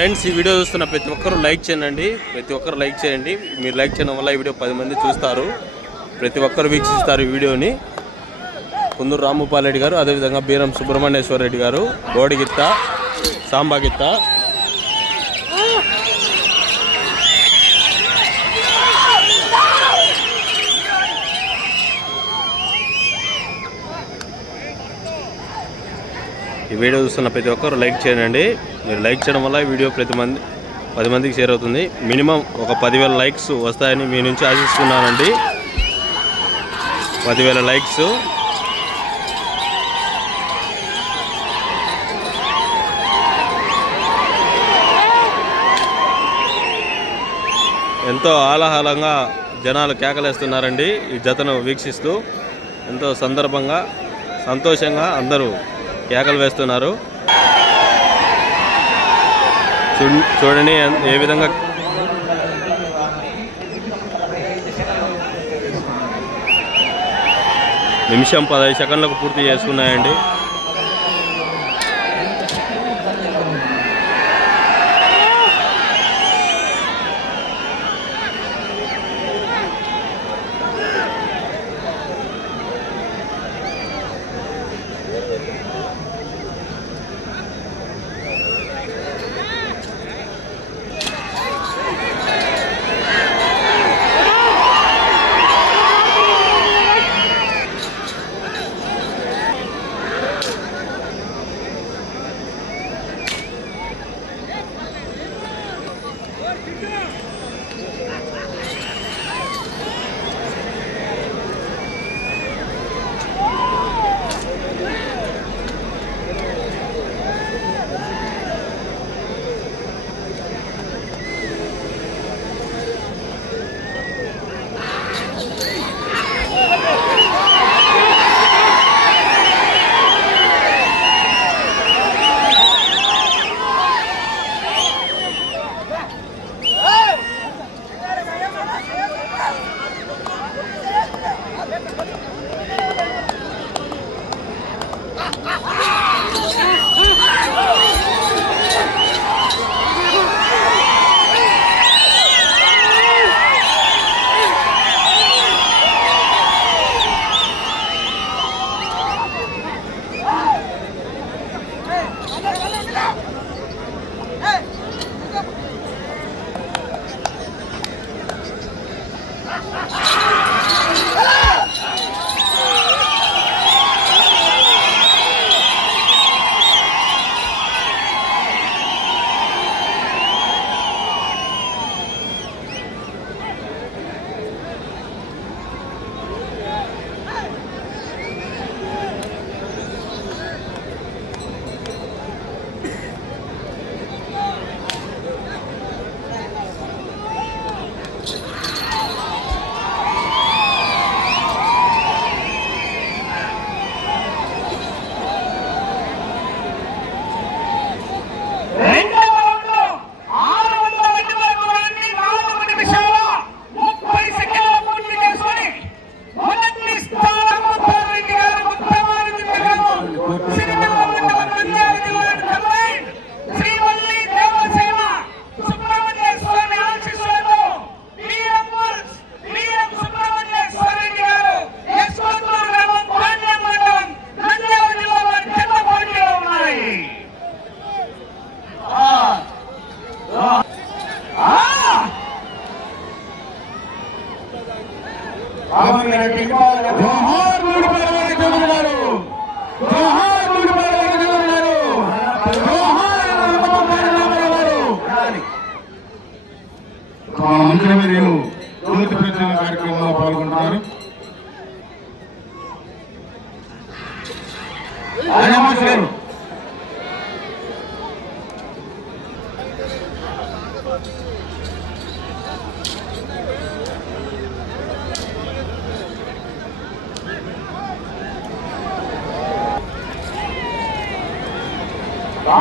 Friends ఈ video చూస్తున్న ప్రతి ఒక్కరు లైక్ చేయండి. ప్రతి ఒక్కరు లైక్ చేయండి. మీరు లైక్ చేయడం వల్ల ఈ వీడియో పది మంది చూస్తారు. ప్రతి ఒక్కరు వీక్షిస్తారు ఈ వీడియోని. కుందూరు రాముపాల్ రెడ్డి గారు అదేవిధంగా బీరం సుబ్రహ్మణ్యేశ్వర రెడ్డి గారు గోడిగిత్త సాంబాగిత్త. ఈ వీడియో చూస్తున్న ప్రతి ఒక్కరు లైక్ చేయండి. మీరు లైక్ చేయడం వల్ల వీడియో ప్రతి మంది పది మందికి షేర్ అవుతుంది. మినిమం ఒక పదివేల లైక్స్ వస్తాయని మీ నుంచి ఆశిస్తున్నానండి. పదివేల లైక్స్. ఎంతో ఆలాహలంగా జనాలు కేకలేస్తున్నారండి ఈ జతను వీక్షిస్తూ. ఎంతో సందర్భంగా సంతోషంగా అందరూ కేకలు వేస్తున్నారు. చూడండి ఏ విధంగా నిమిషం పదహైదు సెకండ్లకు పూర్తి చేసుకున్నాయండి. మంత్రివర్యులు జ్యోతి ప్రచార కార్యక్రమంలో పాల్గొంటున్నారు.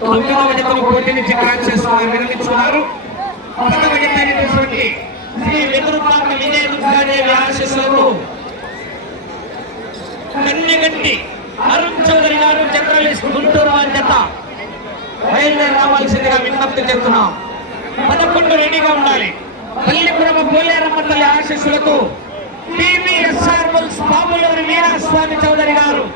తొమ్మిదవ జతం పోటీ నుంచి చేస్తున్నారు పదవ జత అయినటువంటి శ్రీ వెదురుపాక విజయ దుర్గాదేవి ఆశీస్సులకు అరుణ్ చౌదరి గారు జర్నలిస్ట్ గుంటూరు వారి జత బయలుదేరి రావాల్సిందిగా విజ్ఞప్తి చేస్తున్నాం పదకొండు రెడీగా ఉండాలి. పల్లిపురమ పోలేరమ్మ తల్లి ఆశీస్సులతో టీవీఎస్ఆర్ బాబులూరి వీరాస్వామి చౌదరి గారు.